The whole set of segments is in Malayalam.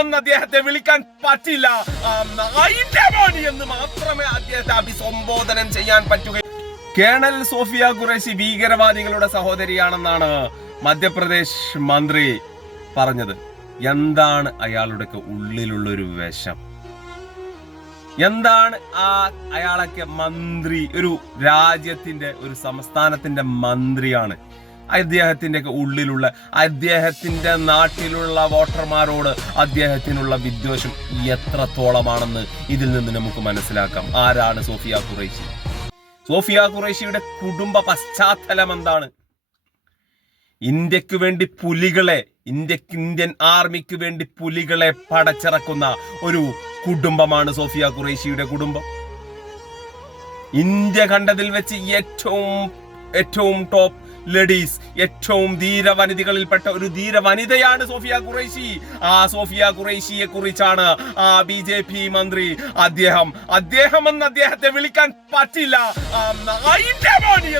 എന്ന് അദ്ദേഹത്തെ വിളിക്കാൻ പറ്റില്ല. എന്ന് മാത്രമേ അദ്ദേഹത്തെ അഭിസംബോധനം ചെയ്യാൻ പറ്റുക കേണൽ സോഫിയ ഖുറേശി ഭീകരവാദികളുടെ സഹോദരിയാണെന്നാണ് മധ്യപ്രദേശ് മന്ത്രി പറഞ്ഞത്. എന്താണ് അയാളുടെ ഉള്ളിലുള്ള ഒരു വിഷം? എന്താണ് ആ അയാളൊക്കെ മന്ത്രി ഒരു രാജ്യത്തിന്റെ ഒരു സംസ്ഥാനത്തിന്റെ മന്ത്രിയാണ്? അദ്ദേഹത്തിന്റെ ഒക്കെ ഉള്ളിലുള്ള അദ്ദേഹത്തിന്റെ നാട്ടിലുള്ള വോട്ടർമാരോട് അദ്ദേഹത്തിനുള്ള വിദ്വേഷം എത്രത്തോളമാണെന്ന് ഇതിൽ നിന്ന് നമുക്ക് മനസ്സിലാക്കാം. ആരാണ് സോഫിയ ഖുറൈശി? സോഫിയ ഖുറൈഷിയുടെ കുടുംബ പശ്ചാത്തലം എന്താണ്? ഇന്ത്യയ്ക്ക് വേണ്ടി പുലികളെ ഇന്ത്യയ്ക്ക് ഇന്ത്യൻ ആർമിക്ക് വേണ്ടി പുലികളെ പടച്ചിറക്കുന്ന ഒരു കുടുംബമാണ് സോഫിയ ഖുറൈഷിയുടെ കുടുംബം. ഇന്ത്യ കണ്ടതിൽ വെച്ച് ഏറ്റവും ഏറ്റവും ടോപ്പ് ലേഡീസ് ഏറ്റവും ധീര ധീരവനിതകളിൽപ്പെട്ട ഒരു ധീര വനിതയാണ് സോഫിയ ഖുറൈശി. ആ സോഫിയ ഖുറൈശിയെ കുറിച്ചാണ് ആ ബി ജെ പി മന്ത്രി അദ്ദേഹം അദ്ദേഹം എന്ന് അദ്ദേഹത്തെ വിളിക്കാൻ പറ്റില്ല.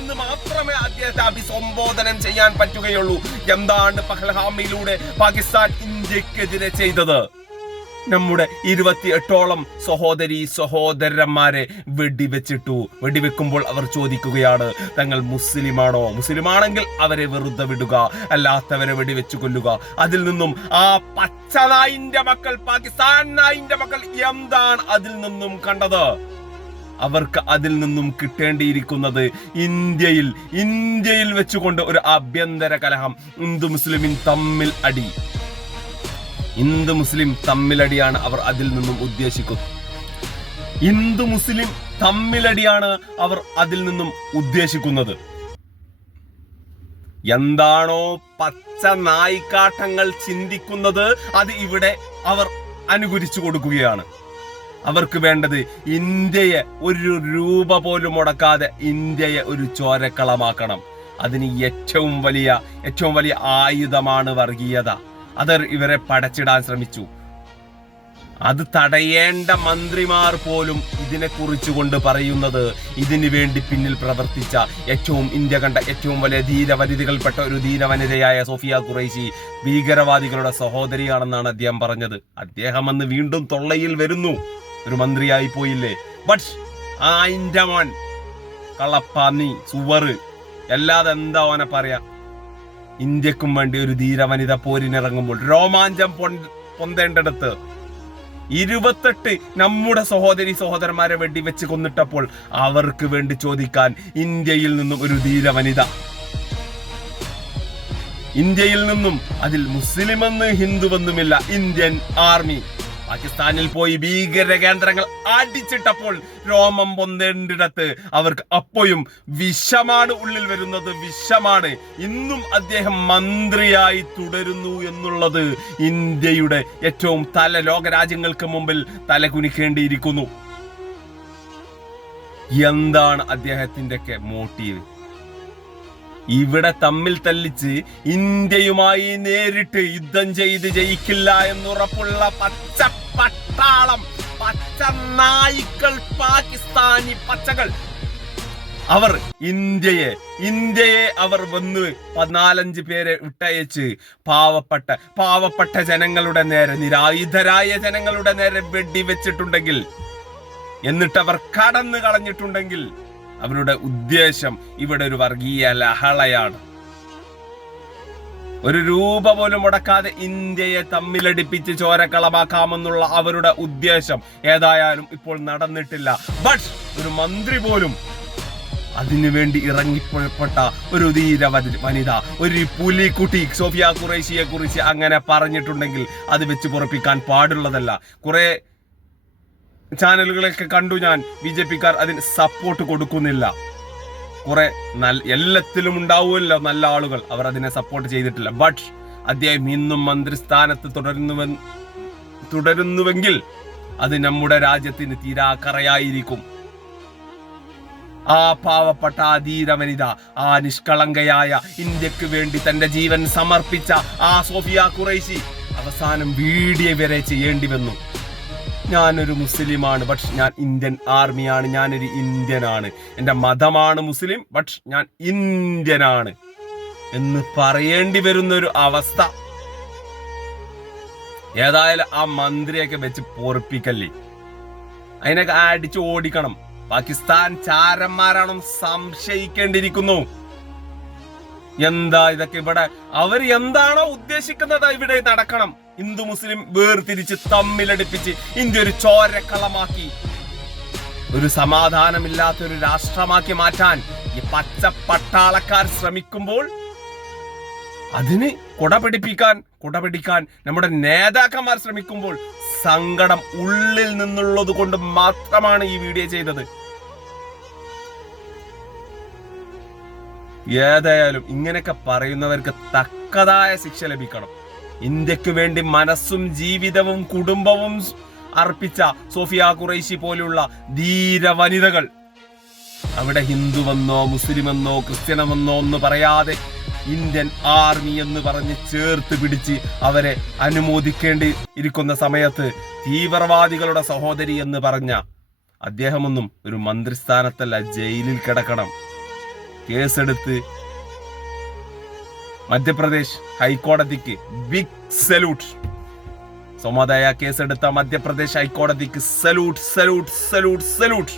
എന്ന് മാത്രമേ അദ്ദേഹത്തെ അഭിസംബോധനം ചെയ്യാൻ പറ്റുകയുള്ളൂ. എന്താണ് പഹൽഹാമിയിലൂടെ പാകിസ്ഥാൻ ഇന്ത്യക്കെതിരെ ചെയ്തത്? നമ്മുടെ ഇരുപത്തിയെട്ടോളം സഹോദരി സഹോദരന്മാരെ വെടിവെച്ചിട്ടു. വെടിവെക്കുമ്പോൾ അവർ ചോദിക്കുകയാണ് തങ്ങൾ മുസ്ലിമാണോ? മുസ്ലിമാണെങ്കിൽ അവരെ വെറുതെ വിടുക അല്ലാത്തവരെ വെടിവെച്ചു കൊല്ലുക. അതിൽ നിന്നും ആ പച്ച നായിന്റെ മക്കൾ പാകിസ്ഥാൻ നായിന്റെ മക്കൾ എന്താണ് അതിൽ നിന്നും കണ്ടത്? അവർക്ക് അതിൽ നിന്നും കിട്ടേണ്ടിയിരിക്കുന്നത് ഇന്ത്യയിൽ ഇന്ത്യയിൽ വെച്ചുകൊണ്ട് ഒരു ആഭ്യന്തര കലഹം. ഹിന്ദു മുസ്ലിമിൻ തമ്മിൽ അടി. ഹിന്ദു മുസ്ലിം തമ്മിലടിയാണ് അവർ അതിൽ നിന്നും ഉദ്ദേശിക്കുന്നത്. ഹിന്ദു മുസ്ലിം തമ്മിലടിയാണ് അവർ അതിൽ നിന്നും ഉദ്ദേശിക്കുന്നത്. എന്താണോ പച്ച നായിക്കാട്ടങ്ങൾ ചിന്തിക്കുന്നത് അത് ഇവിടെ അവർ അനുകരിച്ചു കൊടുക്കുകയാണ്. അവർക്ക് വേണ്ടത് ഇന്ത്യയെ ഒരു രൂപ പോലും മുടക്കാതെ ഇന്ത്യയെ ഒരു ചോരക്കളമാക്കണം. അതിന് ഏറ്റവും വലിയ ഏറ്റവും വലിയ ആയുധമാണ് വർഗീയത. അത് ഇവരെ പടച്ചിടാൻ ശ്രമിച്ചു. അത് തടയേണ്ട മന്ത്രിമാർ പോലും ഇതിനെ കുറിച്ച് കൊണ്ട് പറയുന്നത് ഇതിനു വേണ്ടി പിന്നിൽ പ്രവർത്തിച്ച ഏറ്റവും ഇന്ത്യ കണ്ട ഏറ്റവും വലിയ ധീരവനിതകൾപ്പെട്ട ഒരു ധീരവനിതയായ സോഫിയ ഖുറൈശി ഭീകരവാദികളുടെ സഹോദരിയാണെന്നാണ് അദ്ദേഹം പറഞ്ഞത്. അദ്ദേഹം അന്ന് വീണ്ടും തൊള്ളയിൽ വരുന്നു. ഒരു മന്ത്രിയായി പോയില്ലേ? ബട്ട് ആ ഇൻഡമാൻ മോൻ കള്ളപ്പാന്നി സുവറ് അല്ലാതെ എന്താ ഓനെ പറയാ? ഇന്ത്യക്കും വേണ്ടി ഒരു ധീരവനിത പോരിനിറങ്ങുമ്പോൾ രോമാഞ്ചം പൊന്തേണ്ടടുത്ത് ഇരുപത്തെട്ട് നമ്മുടെ സഹോദരി സഹോദരന്മാരെ വെടിവെച്ച് കൊന്നിട്ടപ്പോൾ അവർക്ക് വേണ്ടി ചോദിക്കാൻ ഇന്ത്യയിൽ നിന്നും ഒരു ധീര വനിത ഇന്ത്യയിൽ നിന്നും അതിൽ മുസ്ലിമെന്ന് ഹിന്ദുവെന്നുമില്ല ഇന്ത്യൻ ആർമി. പാകിസ്ഥാനിൽ പോയി ഭീകര കേന്ദ്രങ്ങൾ അടിച്ചിട്ടപ്പോൾ രോമം പൊന്തേണ്ടിടത്ത് അവർക്ക് അപ്പോഴും വിഷമാണ് ഉള്ളിൽ വരുന്നത് വിഷമാണ്. ഇന്നും അദ്ദേഹം മന്ത്രിയായി തുടരുന്നു എന്നുള്ളത് ഇന്ത്യയുടെ ഏറ്റവും തല ലോകരാജ്യങ്ങൾക്ക് മുമ്പിൽ തലകുനിക്കേണ്ടിയിരിക്കുന്നു. എന്താണ് അദ്ദേഹത്തിന്റെ ഒക്കെ മോട്ടീവ്? ഇവിടെ തമ്മിൽ തല്ലിച്ച് ഇന്ത്യയുമായി നേരിട്ട് യുദ്ധം ചെയ്ത് ജയിക്കില്ല എന്നുറപ്പുള്ള പച്ച പട്ടാളം പച്ച നായ്ക്കൾ പാകിസ്ഥാനി പച്ചകൾ. അവർ ഇന്ത്യയെ ഇന്ത്യയെ അവർ വന്ന് പതിനാലഞ്ച് പേരെ വിട്ടയച്ച് പാവപ്പെട്ട പാവപ്പെട്ട ജനങ്ങളുടെ നേരെ നിരായുധരായ ജനങ്ങളുടെ നേരെ വെടിവെച്ചിട്ടുണ്ടെങ്കിൽ എന്നിട്ട് അവർ കടന്നു കളഞ്ഞിട്ടുണ്ടെങ്കിൽ അവരുടെ ഉദ്ദേശം ഇവിടെ ഒരു വർഗീയ ലഹളയാണ്. ഒരു രൂപ പോലും മുടക്കാതെ ഇന്ത്യയെ തമ്മിലടിപ്പിച്ച് ചോരക്കളമാക്കാമെന്നുള്ള അവരുടെ ഉദ്ദേശം ഏതായാലും ഇപ്പോൾ നടന്നിട്ടില്ല. ബട്ട് ഒരു മന്ത്രി പോലും അതിനുവേണ്ടി ഇറങ്ങിപ്പുറപ്പെട്ട ഒരു ധീര വനി- വനിത ഒരു പുലിക്കുട്ടി സോഫിയ കുറേശിയെ കുറിച്ച് അങ്ങനെ പറഞ്ഞിട്ടുണ്ടെങ്കിൽ അത് വെച്ച് പുറപ്പിക്കാൻ പാടുള്ളതല്ല. കുറെ ചാനലുകളൊക്കെ കണ്ടു ഞാൻ. ബി ജെ പിക്കാർ അതിന് സപ്പോർട്ട് കൊടുക്കുന്നില്ല. കുറെ എല്ലാത്തിലും ഉണ്ടാവുമല്ലോ നല്ല ആളുകൾ. അവർ അതിനെ സപ്പോർട്ട് ചെയ്തിട്ടില്ല. ബട്ട് അദ്ദേഹം ഇന്നും മന്ത്രിസ്ഥാനത്ത് തുടരുന്നുവെ തുടരുന്നുവെങ്കിൽ അത് നമ്മുടെ രാജ്യത്തിന് തീരാക്കറയായിരിക്കും. ആ പാവപ്പെട്ട ആ ധീരവനിത ആ നിഷ്കളങ്കയായ ഇന്ത്യയ്ക്ക് വേണ്ടി തന്റെ ജീവൻ സമർപ്പിച്ച ആ സോഫിയ കുറേശി അവസാനം വീഡിയോ വരെ ചെയ്യേണ്ടി വന്നു. ഞാനൊരു മുസ്ലിമാണ് ബട്ട് ഞാൻ ഇന്ത്യൻ ആർമിയാണ് ഞാനൊരു ഇന്ത്യനാണ്. എന്റെ മതമാണ് മുസ്ലിം ബട്ട് ഞാൻ ഇന്ത്യനാണ്. എന്ന് പറയേണ്ടി വരുന്ന ഒരു അവസ്ഥ. ഏതായാലും ആ മന്ത്രിയൊക്കെ വെച്ച് പൊറപ്പിക്കല്ലേ? അതിനൊക്കെ അടിച്ച് ഓടിക്കണം. പാകിസ്ഥാൻ ചാരന്മാരാണെന്ന് സംശയിക്കേണ്ടിയിരിക്കുന്നു. എന്താ ഇതൊക്കെ ഇവിടെ? അവർ എന്താണോ ഉദ്ദേശിക്കുന്നത് ഇവിടെ നടക്കണം. ഹിന്ദു മുസ്ലിം വേർതിരിച്ച് തമ്മിലടിപ്പിച്ച് ഇന്ത്യ ഒരു ചോരക്കളമാക്കി. ഒരു സമാധാനമില്ലാത്ത ഒരു രാഷ്ട്രമാക്കി മാറ്റാൻ ഈ പച്ച പട്ടാളക്കാർ ശ്രമിക്കുമ്പോൾ അതിന് കുട പിടിപ്പിക്കാൻ കുട പിടിക്കാൻ നമ്മുടെ നേതാക്കന്മാർ ശ്രമിക്കുമ്പോൾ സങ്കടം ഉള്ളിൽ നിന്നുള്ളത് കൊണ്ട് മാത്രമാണ് ഈ വീഡിയോ ചെയ്തത്. ഏതായാലും ഇങ്ങനെയൊക്കെ പറയുന്നവർക്ക് തക്കതായ ശിക്ഷ ലഭിക്കണം. ഇന്ത്യയ്ക്ക് വേണ്ടി മനസ്സും ജീവിതവും കുടുംബവും അർപ്പിച്ച സോഫിയ ഖുറൈശി പോലുള്ള ധീര വനിതകൾ. അവിടെ ഹിന്ദുവെന്നോ മുസ്ലിമെന്നോ ക്രിസ്ത്യനമെന്നോ എന്ന് പറയാതെ ഇന്ത്യൻ ആർമി എന്ന് പറഞ്ഞ് ചേർത്ത് പിടിച്ച് അവരെ അനുമോദിക്കേണ്ടി ഇരിക്കുന്ന സമയത്ത് തീവ്രവാദികളുടെ സഹോദരി എന്ന് പറഞ്ഞ അദ്ദേഹമൊന്നും ഒരു മന്ത്രിസ്ഥാനത്തല്ല ജയിലിൽ കിടക്കണം. കേസെടുത്ത് മധ്യപ്രദേശ് ഹൈക്കോടതിക്ക് ബിഗ് സല്യൂട്ട് സ്വമതയ കേസെടുത്ത മധ്യപ്രദേശ് ഹൈക്കോടതിക്ക് സല്യൂട്ട് സല്യൂട്ട് സല്യൂട്ട് സല്യൂട്ട്